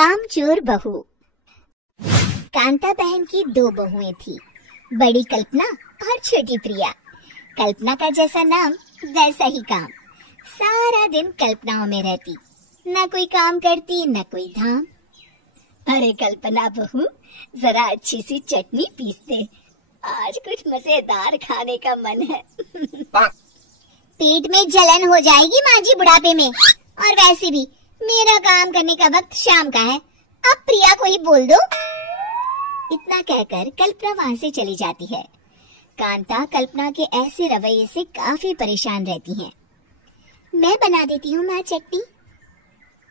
कामचोर बहू। कांता बहन की दो बहुएं थी, बड़ी कल्पना और छोटी प्रिया। कल्पना का जैसा नाम वैसा ही काम। सारा दिन कल्पनाओं में रहती, न कोई काम करती न कोई धाम। अरे कल्पना बहू, जरा अच्छी सी चटनी पीसते, आज कुछ मजेदार खाने का मन है। पेट में जलन हो जाएगी माँ जी बुढ़ापे में, और वैसे भी मेरा काम करने का वक्त शाम का है, अब प्रिया को ही बोल दो। इतना कहकर कल्पना वहाँ से चली जाती है। कांता कल्पना के ऐसे रवैये से काफी परेशान रहती हैं। मैं बना देती हूँ माँ चटनी,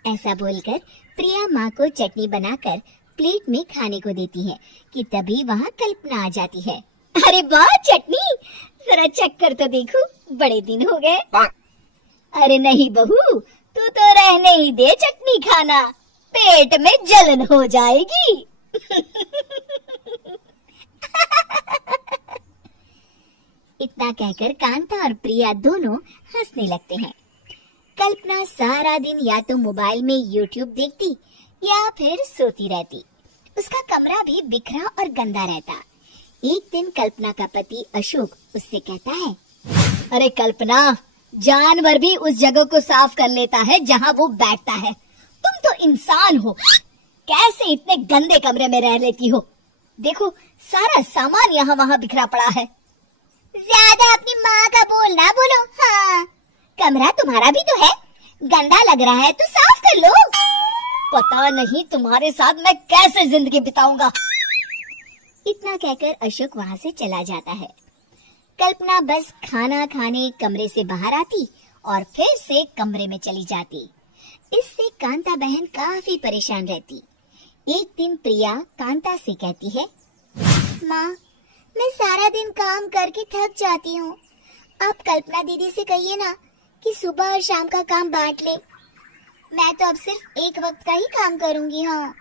ऐसा बोलकर प्रिया माँ को चटनी बनाकर प्लेट में खाने को देती है कि तभी वहाँ कल्पना आ जाती है। अरे वाह चटनी, जरा चख कर तो देखो, बड़े दिन हो गए। अरे नहीं बहू, तू तो रहने ही दे चटनी खाना, पेट में जलन हो जाएगी। इतना कहकर कांता और प्रिया दोनों हंसने लगते हैं। कल्पना सारा दिन या तो मोबाइल में YouTube देखती या फिर सोती रहती। उसका कमरा भी बिखरा और गंदा रहता। एक दिन कल्पना का पति अशोक उससे कहता है, अरे कल्पना, जानवर भी उस जगह को साफ कर लेता है जहाँ वो बैठता है, तुम तो इंसान हो, कैसे इतने गंदे कमरे में रह लेती हो? देखो सारा सामान यहाँ वहाँ बिखरा पड़ा है। ज्यादा अपनी माँ का बोल ना बोलो। हाँ, कमरा तुम्हारा भी तो है, गंदा लग रहा है तो साफ कर लो। पता नहीं तुम्हारे साथ मैं कैसे जिंदगी बिताऊंगा। इतना कहकर अशोक वहाँ से चला जाता है। कल्पना बस खाना खाने कमरे से बाहर आती और फिर से कमरे में चली जाती। इससे कांता बहन काफी परेशान रहती। एक दिन प्रिया कांता से कहती है, माँ, मैं सारा दिन काम करके थक जाती हूँ, आप कल्पना दीदी से कहिए ना कि सुबह और शाम का काम बांट ले। मैं तो अब सिर्फ एक वक्त का ही काम करूँगी। हाँ।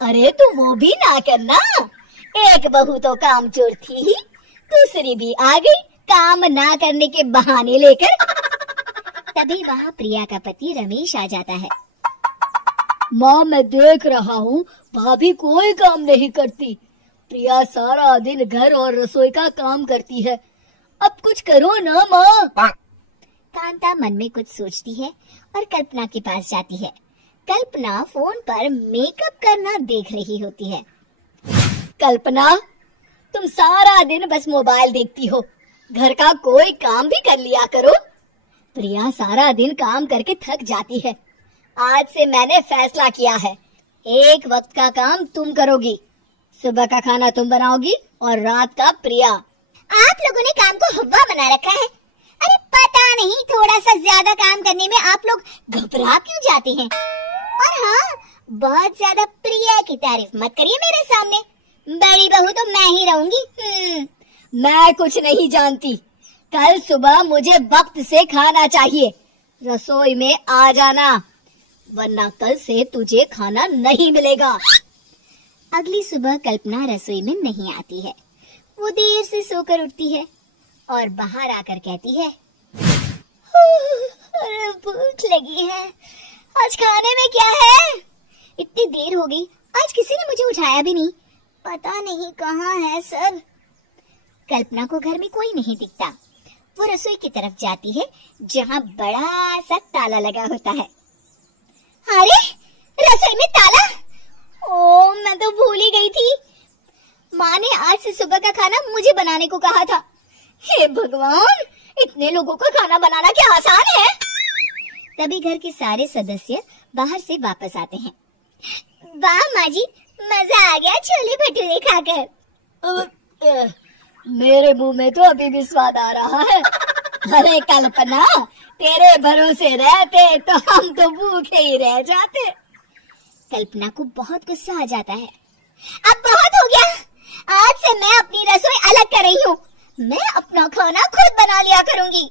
अरे तू वो भी ना करना, एक बहू तो कामचोर थी ही, दूसरी भी आ गई काम ना करने के बहाने लेकर। तभी वहाँ प्रिया का पति रमेश आ जाता है। माँ, मैं देख रहा हूँ भाभी कोई काम नहीं करती, प्रिया सारा दिन घर और रसोई का काम करती है, अब कुछ करो ना माँ। कांता मन में कुछ सोचती है और कल्पना के पास जाती है। कल्पना फोन पर मेकअप करना देख रही होती है। कल्पना, तुम सारा दिन बस मोबाइल देखती हो, घर का कोई काम भी कर लिया करो। प्रिया सारा दिन काम करके थक जाती है, आज से मैंने फैसला किया है, एक वक्त का काम तुम करोगी, सुबह का खाना तुम बनाओगी और रात का प्रिया। आप लोगों ने काम को हवा बना रखा है। अरे पता नहीं थोड़ा सा ज्यादा काम करने में आप लोग घबरा क्यों जाते हैं। और हाँ, बहुत ज्यादा प्रिया की तारीफ मत करिए मेरे सामने, बड़ी बहू तो मैं ही रहूंगी। मैं कुछ नहीं जानती, कल सुबह मुझे वक्त से खाना चाहिए, रसोई में आ जाना, वरना कल से तुझे खाना नहीं मिलेगा। अगली सुबह कल्पना रसोई में नहीं आती है। वो देर से सोकर उठती है और बाहर आकर कहती है, भूख लगी है, आज खाने में क्या है? इतनी देर हो गई, आज किसी ने मुझे उठाया भी नहीं, पता नहीं कहाँ है सर। कल्पना को घर में कोई नहीं दिखता। वो रसोई की तरफ जाती है जहाँ बड़ा सा ताला लगा होता है। अरे रसोई में ताला! ओ, मैं तो भूल ही गई थी। माँ ने आज से सुबह का खाना मुझे बनाने को कहा था। हे भगवान, इतने लोगों को खाना बनाना क्या आसान है? तभी घर के सारे सदस्य बाहर से वापस आते हैं। वाह माँ जी, मजा आ गया छोले भटूरे खाकर। मेरे मुंह में तो अभी भी स्वाद आ रहा है। अरे कल्पना, तेरे भरोसे रहते तो हम तो भूखे ही रह जाते। कल्पना को बहुत गुस्सा आ जाता है। अब बहुत हो गया, आज से मैं अपनी रसोई अलग कर रही हूँ, मैं अपना खाना खुद बना लिया करूँगी।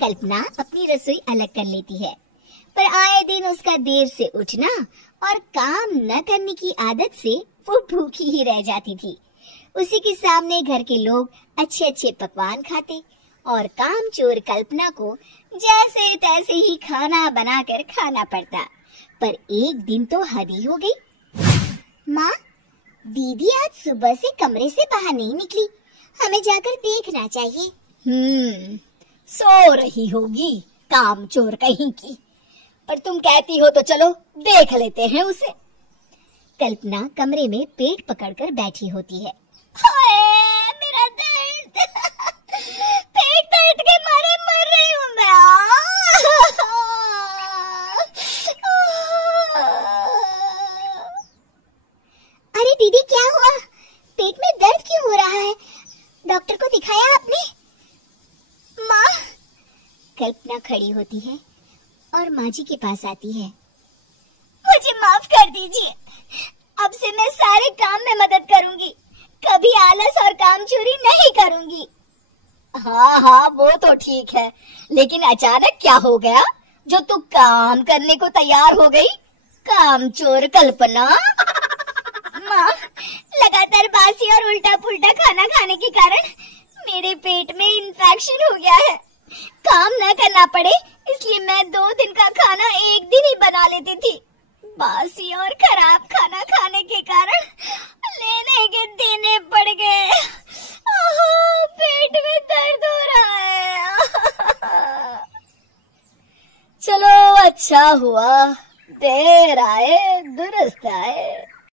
कल्पना अपनी रसोई अलग कर लेती है, पर आए दिन उसका देर से उठना और काम न करने की आदत से वो भूखी ही रह जाती थी। उसी के सामने घर के लोग अच्छे अच्छे पकवान खाते और कामचोर कल्पना को जैसे तैसे ही खाना बनाकर खाना पड़ता। पर एक दिन तो हद ही हो गई। माँ, दीदी आज सुबह से कमरे से बाहर नहीं निकली, हमें जाकर देखना चाहिए। सो रही होगी, कामचोर कहीं की। पर तुम कहती हो तो चलो देख लेते हैं उसे। कल्पना कमरे में पेट पकड़कर बैठी होती है। हाय मेरा दर्द, पेट दर्द के मारे मर रही हूँ मैं। अरे दीदी, क्या हुआ? पेट में दर्द क्यों हो रहा है? डॉक्टर को दिखाया आपने? माँ, कल्पना खड़ी होती है और माँ जी के पास आती है। मुझे माफ कर दीजिए, अब से मैं सारे काम में मदद करूंगी, कभी आलस और काम चोरी नहीं करूंगी। हाँ हाँ, वो तो ठीक है, लेकिन अचानक क्या हो गया जो तू काम करने को तैयार हो गई? कामचोर कल्पना। माँ, लगातार बासी और उल्टा पुल्टा खाना खाने के कारण मेरे पेट में इन्फेक्शन हो गया है। काम न करना पड़े इसलिए मैं 2 दिन का खाना एक दिन ही बना लेती थी। बासी और खराब खाना खाने के कारण लेने के देने पड़ गए। पेट में दर्द हो रहा है। चलो अच्छा हुआ, देर आए दुरुस्त आए।